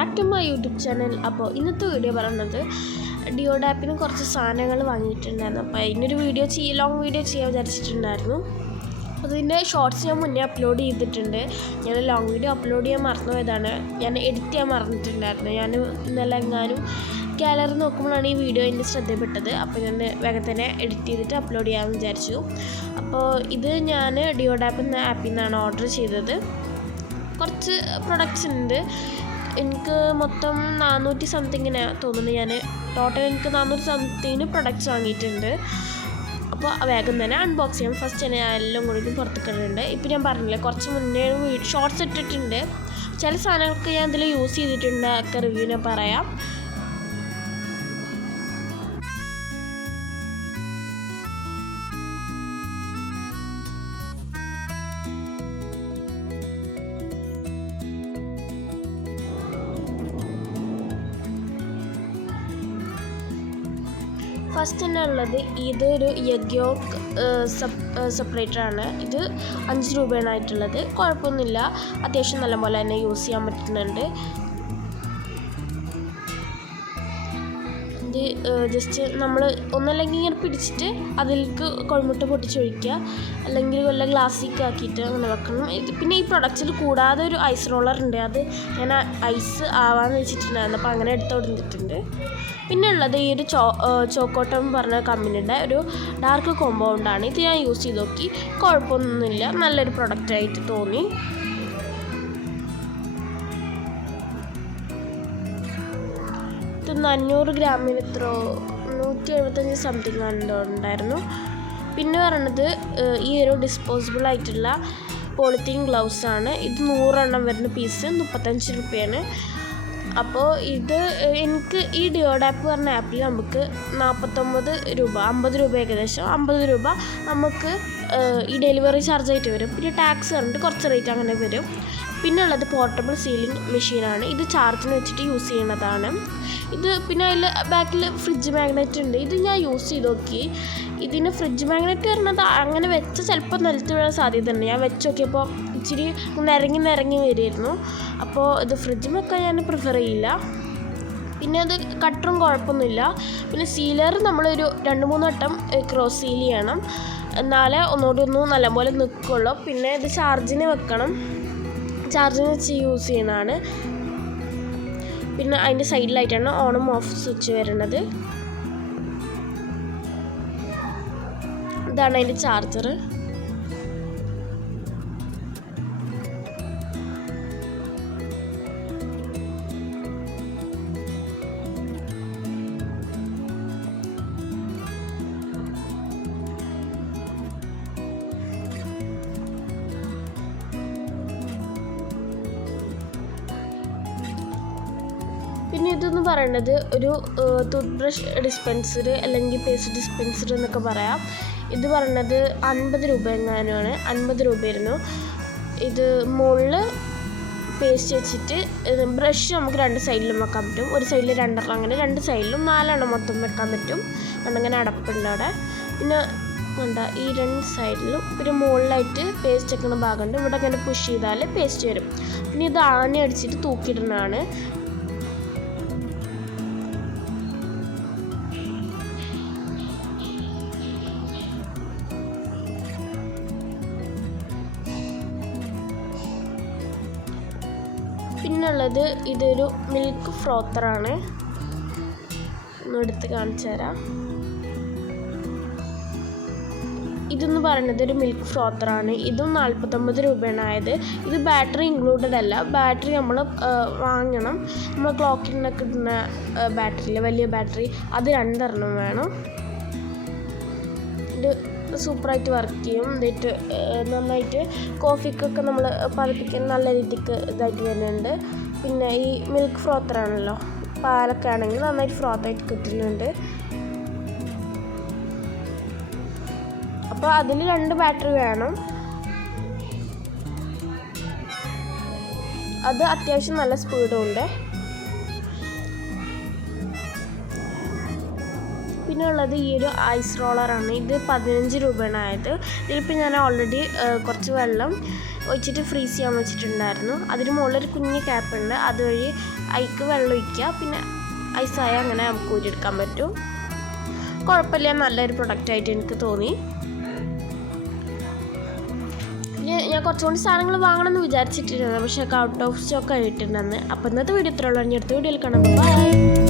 Back to my YouTube channel. അപ്പോൾ ഇന്നത്തെ video പറയുന്നത് ഡിയോഡാപ്പിന് കുറച്ച് സാധനങ്ങൾ വാങ്ങിയിട്ടുണ്ടായിരുന്നു. അപ്പോൾ അതിനൊരു ലോങ് വീഡിയോ ചെയ്യാൻ വിചാരിച്ചിട്ടുണ്ടായിരുന്നു. അതിൻ്റെ ഷോർട്സ് ഞാൻ മുന്നേ അപ്ലോഡ് ചെയ്തിട്ടുണ്ട്. ഞാൻ ലോങ് വീഡിയോ അപ്ലോഡ് ചെയ്യാൻ മറന്നു പോയതാണ്. ഞാൻ എഡിറ്റ് ചെയ്യാൻ മറന്നിട്ടുണ്ടായിരുന്നു. ഞാൻ ഇന്നലെ എങ്ങാനും ഗാലറി നോക്കുമ്പോഴാണ് ഈ വീഡിയോ എൻ്റെ ശ്രദ്ധയിൽപ്പെട്ടത്. അപ്പോൾ ഞാൻ വേഗം തന്നെ എഡിറ്റ് ചെയ്തിട്ട് അപ്ലോഡ് ചെയ്യാമെന്ന് വിചാരിച്ചു. അപ്പോൾ ഇത് ഞാൻ ഡിയോഡാപ്പ് എന്ന ആപ്പിൽ നിന്നാണ് ഓർഡർ ചെയ്തത്. കുറച്ച് പ്രൊഡക്ട്സ് ഉണ്ട്. എനിക്ക് മൊത്തം 400 സംതിങ്ങിന് തോന്നുന്നു. ഞാൻ ടോട്ടൽ എനിക്ക് 400 സംതിങ്ങിന് പ്രൊഡക്ട്സ് വാങ്ങിയിട്ടുണ്ട്. അപ്പോൾ വേഗം തന്നെ അൺബോക്സ് ചെയ്യാം. ഫസ്റ്റ് തന്നെ ഞാൻ എല്ലാം കൂടി പുറത്തേക്കിടുന്നുണ്ട്. ഇപ്പോൾ ഞാൻ പറഞ്ഞില്ലേ, കുറച്ച് മുന്നേ ഷോർട്സ് ഇട്ടിട്ടുണ്ട്. ചില സാധനങ്ങൾക്ക് ഞാൻ ഇതിൽ യൂസ് ചെയ്തിട്ടുണ്ട്. ഒക്കെ റിവ്യൂ ഞാൻ പറയാം. ഫസ്റ്റ് തന്നെ ഉള്ളത് ഇതൊരു എഗ് യോക്ക് സെപ്പറേറ്ററാണ്. ഇത് 5 രൂപയാണ് ആയിട്ടുള്ളത്. കുഴപ്പമൊന്നുമില്ല, അത്യാവശ്യം നല്ലപോലെ തന്നെ യൂസ് ചെയ്യാൻ പറ്റുന്നുണ്ട്. ഇത് ജസ്റ്റ് നമ്മൾ ഒന്നല്ലെങ്കിൽ ഇങ്ങനെ പിടിച്ചിട്ട് അതിലേക്ക് കോഴിമുട്ട പൊട്ടിച്ചൊഴിക്കുക, അല്ലെങ്കിൽ വല്ല ഗ്ലാസ്സിലേക്ക് ആക്കിയിട്ട് അങ്ങനെ വെക്കണം. പിന്നെ ഈ പ്രൊഡക്റ്റിൽ കൂടാതെ ഒരു ഐസ് റോളർ ഉണ്ട്. അത് ഞാൻ ഐസ് ആവാന്ന് വെച്ചിട്ടുണ്ടായിരുന്നു. അപ്പോൾ അങ്ങനെ എടുത്തോണ്ടിട്ടുണ്ട്. പിന്നെ ഉള്ളത് ഈ ഒരു ചോക്കോട്ടം പറഞ്ഞ കമ്പനിയുടെ ഒരു ഡാർക്ക് കോമ്പൗണ്ടാണ്. ഇത് ഞാൻ യൂസ് ചെയ്ത് നോക്കി, കുഴപ്പമൊന്നുമില്ല, നല്ലൊരു പ്രൊഡക്റ്റായിട്ട് തോന്നി. ഇത് 500 ഗ്രാമിന് 175 സംതിങ് ഉണ്ടായിരുന്നു. പിന്നെ പറയണത് ഈ ഒരു ഡിസ്പോസിബിൾ ആയിട്ടുള്ള പോളിത്തീൻ ഗ്ലൗസാണ്. ഇത് 100 എണ്ണം വരുന്ന പീസ് 35 രൂപയാണ്. അപ്പോൾ ഇത് എനിക്ക് ഈ ഡിയോഡാപ്പ് പറഞ്ഞ ആപ്പിൽ നമുക്ക് 49 രൂപ, 50 രൂപ, ഏകദേശം 50 രൂപ നമുക്ക് ഈ ഡെലിവറി ചാർജായിട്ട് വരും. പിന്നെ ടാക്സ് പറഞ്ഞിട്ട് കുറച്ച് റേറ്റ് അങ്ങനെ വരും. പിന്നെ ഉള്ളത് പോർട്ടബിൾ സീലിംഗ് മെഷീനാണ്. ഇത് ചാർജിന് വെച്ചിട്ട് യൂസ് ചെയ്യുന്നതാണ്. ഇത് പിന്നെ അതിൽ ബാക്കിൽ ഫ്രിഡ്ജ് മാഗ്നറ്റ് ഉണ്ട്. ഇത് ഞാൻ യൂസ് ചെയ്ത് നോക്കി. ഇതിന് ഫ്രിഡ്ജ് മാഗ്നറ്റ് പറഞ്ഞത് അങ്ങനെ വെച്ച് ചിലപ്പോൾ നിലത്ത് വീഴാൻ സാധ്യത ഉണ്ട്. ഞാൻ വെച്ച് നോക്കിയപ്പോൾ ഇച്ചിരി നിരങ്ങി വരുമായിരുന്നു. അപ്പോൾ ഇത് ഫ്രിഡ്ജ് വെക്കാൻ ഞാൻ പ്രിഫർ ചെയ്യില്ല. പിന്നെ അത് കട്ടറും കുഴപ്പമൊന്നുമില്ല. പിന്നെ സീലർ നമ്മളൊരു 2-3 വട്ടം ക്രോസ് സീൽ ചെയ്യണം, എന്നാലേ ഒന്നുകൂടി നല്ലപോലെ നിൽക്കുള്ളൂ. പിന്നെ ഇത് ചാർജിന് വെക്കണം, ചാർജിന് വെച്ച് യൂസ് ചെയ്യുന്നതാണ്. പിന്നെ അതിൻ്റെ സൈഡിലായിട്ടാണ് ഓണും ഓഫ് സ്വിച്ച് വരുന്നത്. ഇതാണ് അതിൻ്റെ ചാർജർ. പിന്നെ ഇതെന്ന് പറയുന്നത് ഒരു ടൂത്ത് ബ്രഷ് ഡിസ്പെൻസർ അല്ലെങ്കിൽ പേസ്റ്റ് ഡിസ്പെൻസർ എന്നൊക്കെ പറയാം. ഇത് പറയുന്നത് 50 രൂപ എങ്ങാനുമാണ്. 50 രൂപയായിരുന്നു. ഇത് മുകളിൽ പേസ്റ്റ് വെച്ചിട്ട് ബ്രഷ് നമുക്ക് 2 സൈഡിലും വെക്കാൻ പറ്റും. ഒരു സൈഡിൽ 2 എണ്ണം, അങ്ങനെ 2 സൈഡിലും 4 എണ്ണം മൊത്തം വെക്കാൻ പറ്റും. അങ്ങനെ അടപ്പുണ്ട് അവിടെ. പിന്നെ ഈ 2 സൈഡിലും പിന്നെ മുകളിലായിട്ട് പേസ്റ്റ് വെക്കുന്ന ഭാഗമുണ്ട്. ഇവിടെ അങ്ങനെ പുഷ് ചെയ്താൽ പേസ്റ്റ് വരും. പിന്നെ ഇത് ആണി അടിച്ചിട്ട് തൂക്കിയിടുന്നതാണ്. പിന്നുള്ളത് ഇതൊരു മിൽക്ക് ഫ്രോത്തറാണ്. ഒന്നെടുത്ത് കാണിച്ചു തരാം. ഇതെന്ന് പറയുന്നത് ഒരു മിൽക്ക് ഫ്രോത്തറാണ്. ഇതും 49 രൂപയാണ് ആയത്. ഇത് ബാറ്ററി ഇൻക്ലൂഡഡ് അല്ല. ബാറ്ററി നമ്മൾ വാങ്ങണം. നമ്മൾ ക്ലോക്കിനൊക്കെ ഇടുന്ന ബാറ്ററിയില്ല, വലിയ ബാറ്ററി, അത് 2 എണ്ണം വേണം. ഇത് സൂപ്പറായിട്ട് വർക്ക് ചെയ്യും. എന്നിട്ട് നന്നായിട്ട് കോഫിക്കൊക്കെ നമ്മൾ പതിപ്പിക്കാൻ നല്ല രീതിക്ക് ഇതായിട്ട് വരുന്നുണ്ട്. പിന്നെ ഈ മിൽക്ക് ഫ്രോത്തറാണല്ലോ, പാലൊക്കെ ആണെങ്കിൽ നന്നായിട്ട് ഫ്രോത്തായിട്ട് കിട്ടുന്നുണ്ട്. അപ്പോൾ അതിൽ 2 ബാറ്ററി വേണം. അത് അത്യാവശ്യം നല്ല സ്പീഡും ഉണ്ട്. പിന്നെ ഉള്ളത് ഈ ഒരു ഐസ് റോളറാണ്. ഇത് 15 രൂപയാണ് ആയത്. ഇതിലിപ്പോൾ ഞാൻ ഓൾറെഡി കുറച്ച് വെള്ളം ഒഴിച്ചിട്ട് ഫ്രീസ് ചെയ്യാൻ വെച്ചിട്ടുണ്ടായിരുന്നു. അതിന് മുകളിലൊരു കുഞ്ഞ് ക്യാപ്പുണ്ട്, അതുവഴി അതിക്ക് വെള്ളം ഒഴിക്കുക, പിന്നെ ഐസായ അങ്ങനെ നമുക്ക് ഊരിയെടുക്കാൻ പറ്റും. കുഴപ്പമില്ല, നല്ലൊരു പ്രൊഡക്റ്റായിട്ട് എനിക്ക് തോന്നി. ഞാൻ കുറച്ചുകൂടി സാധനങ്ങൾ വാങ്ങണമെന്ന് വിചാരിച്ചിട്ടിരുന്നത്, പക്ഷേ ഔട്ട് ഓഫ് സ്റ്റോക്ക് ആയിട്ടുണ്ടെന്ന്. അപ്പോൾ ഇന്നത്തെ വീഡിയോ ഇത്രയുള്ളൂ. ഇനി അടുത്ത വീഡിയോയിൽ കാണാം. ബൈ.